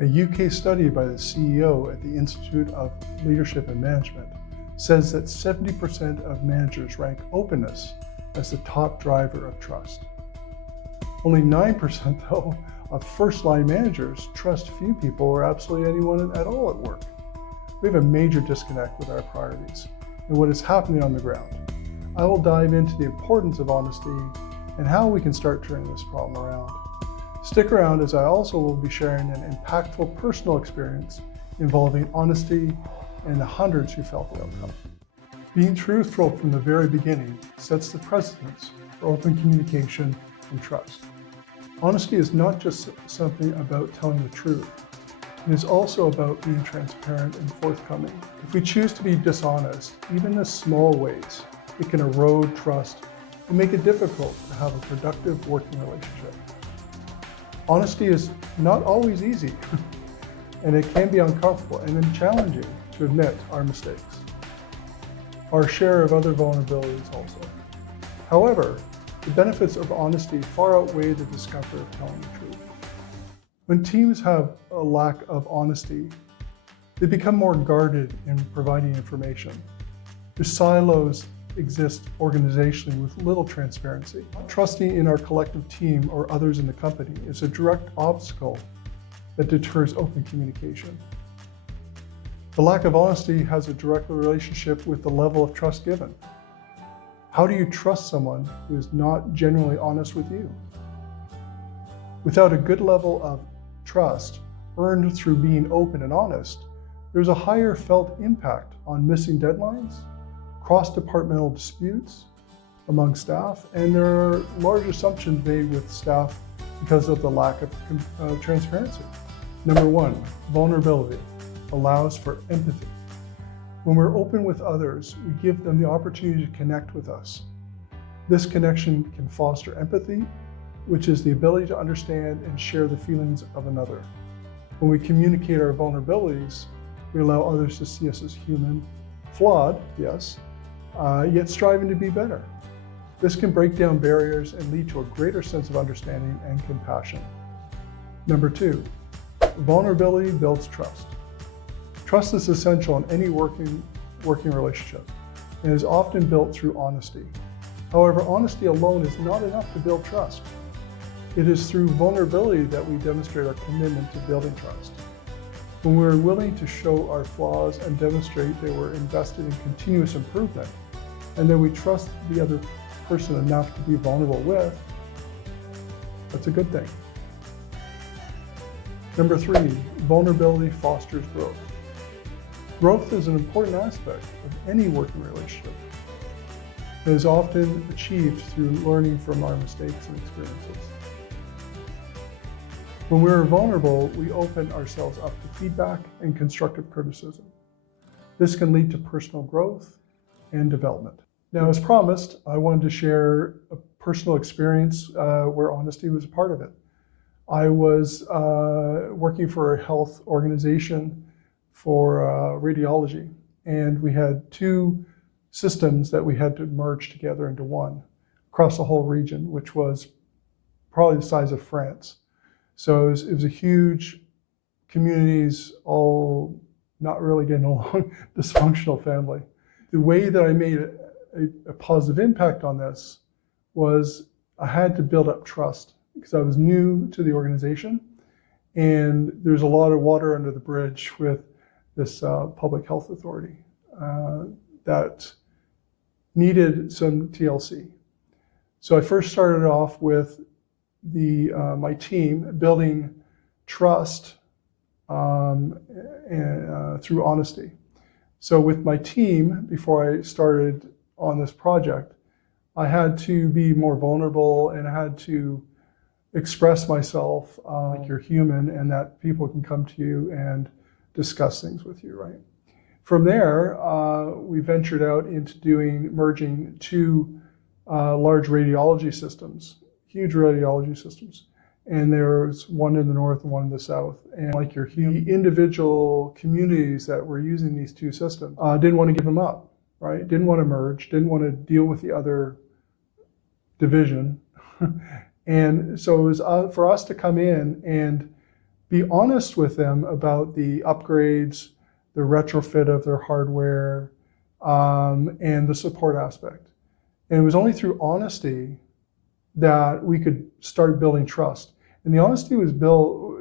A UK study by the CEO at the Institute of Leadership and Management says that 70% of managers rank openness as the top driver of trust. Only 9% though of first-line managers trust few people or absolutely anyone at all at work. We have a major disconnect with our priorities and what is happening on the ground. I will dive into the importance of honesty and how we can start turning this problem around. Stick around as I also will be sharing an impactful personal experience involving honesty and the hundreds who felt the outcome. Being truthful from the very beginning sets the precedence for open communication and trust. Honesty is not just something about telling the truth. It is also about being transparent and forthcoming. If we choose to be dishonest, even in small ways, it can erode trust and make it difficult to have a productive working relationship. Honesty is not always easy, and it can be uncomfortable and then challenging to admit our mistakes. Our share of other vulnerabilities also. However, the benefits of honesty far outweigh the discomfort of telling the truth. When teams have a lack of honesty, they become more guarded in providing information. The silos exist organizationally with little transparency. Trusting in our collective team or others in the company is a direct obstacle that deters open communication. The lack of honesty has a direct relationship with the level of trust given. How do you trust someone who is not genuinely honest with you? Without a good level of trust earned through being open and honest, there's a higher felt impact on missing deadlines, cross-departmental disputes among staff, and there are large assumptions made with staff because of the lack of transparency. Number one, vulnerability allows for empathy. When we're open with others, we give them the opportunity to connect with us. This connection can foster empathy, which is the ability to understand and share the feelings of another. When we communicate our vulnerabilities, we allow others to see us as human, flawed, yes, yet striving to be better. This can break down barriers and lead to a greater sense of understanding and compassion. Number two, vulnerability builds trust. Trust is essential in any working relationship and is often built through honesty. However, honesty alone is not enough to build trust. It is through vulnerability that we demonstrate our commitment to building trust. When we're willing to show our flaws and demonstrate that we're invested in continuous improvement, and then we trust the other person enough to be vulnerable with, that's a good thing. Number three, vulnerability fosters growth. Growth is an important aspect of any working relationship. It is often achieved through learning from our mistakes and experiences. When we're vulnerable, we open ourselves up to feedback and constructive criticism. This can lead to personal growth and development. Now, as promised, I wanted to share a personal experience where honesty was a part of it. I was working for a health organization for radiology, and we had two systems that we had to merge together into one across the whole region, which was probably the size of France. So it was a huge communities, all not really getting along, dysfunctional family. The way that I made a positive impact on this was I had to build up trust because I was new to the organization, and there's a lot of water under the bridge with this public health authority that needed some TLC. So I first started off with my team building trust through honesty. So with my team, before I started on this project, I had to be more vulnerable and I had to express myself like you're human and that people can come to you and discuss things with you, right? From there, we ventured out into merging two large radiology systems, huge radiology systems. And there was one in the north and one in the south. And like your individual communities that were using these two systems didn't want to give them up, right? Didn't want to merge, didn't want to deal with the other division. And so it was for us to come in and be honest with them about the upgrades, the retrofit of their hardware, and the support aspect. And it was only through honesty that we could start building trust. And the honesty was built,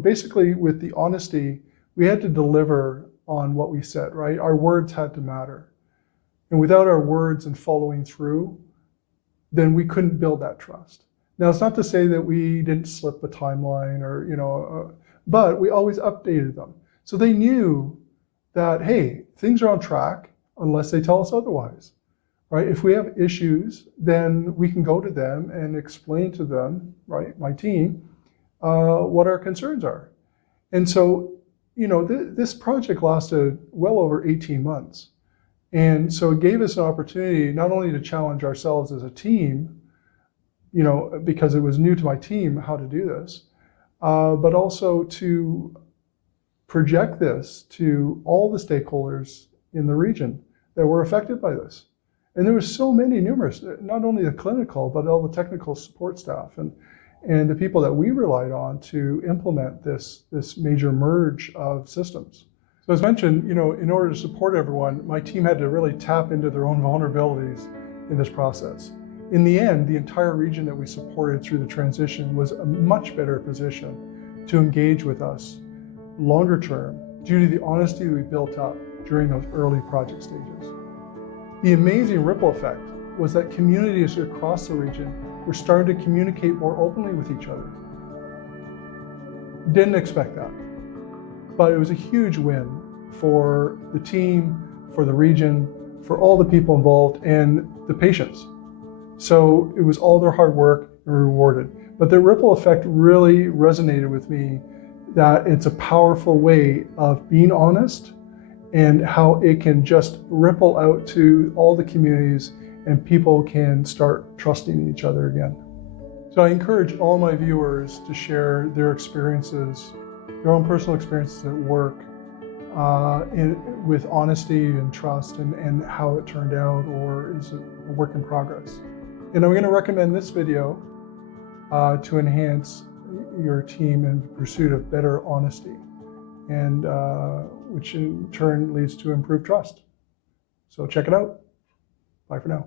basically with the honesty, we had to deliver on what we said, right? Our words had to matter. And without our words and following through, then we couldn't build that trust. Now, it's not to say that we didn't slip the timeline or, but we always updated them. So they knew that, hey, things are on track unless they tell us otherwise, right? If we have issues, then we can go to them and explain to them, right, my team, what our concerns are. And so, this project lasted well over 18 months. And so it gave us an opportunity not only to challenge ourselves as a team, because it was new to my team how to do this, but also to project this to all the stakeholders in the region that were affected by this. And there was so many, numerous, not only the clinical, but all the technical support staff and the people that we relied on to implement this major merge of systems. So as mentioned, in order to support everyone, my team had to really tap into their own vulnerabilities in this process. In the end, the entire region that we supported through the transition was a much better position to engage with us longer term due to the honesty that we built up during those early project stages. The amazing ripple effect was that communities across the region were starting to communicate more openly with each other. Didn't expect that, but it was a huge win for the team, for the region, for all the people involved, and the patients. So it was all their hard work and rewarded. But the ripple effect really resonated with me, that it's a powerful way of being honest and how it can just ripple out to all the communities and people can start trusting each other again. So I encourage all my viewers to share their experiences, their own personal experiences at work, with honesty and trust and how it turned out or is a work in progress. And I'm going to recommend this video to enhance your team in pursuit of better honesty, and which in turn leads to improved trust. So check it out. Bye for now.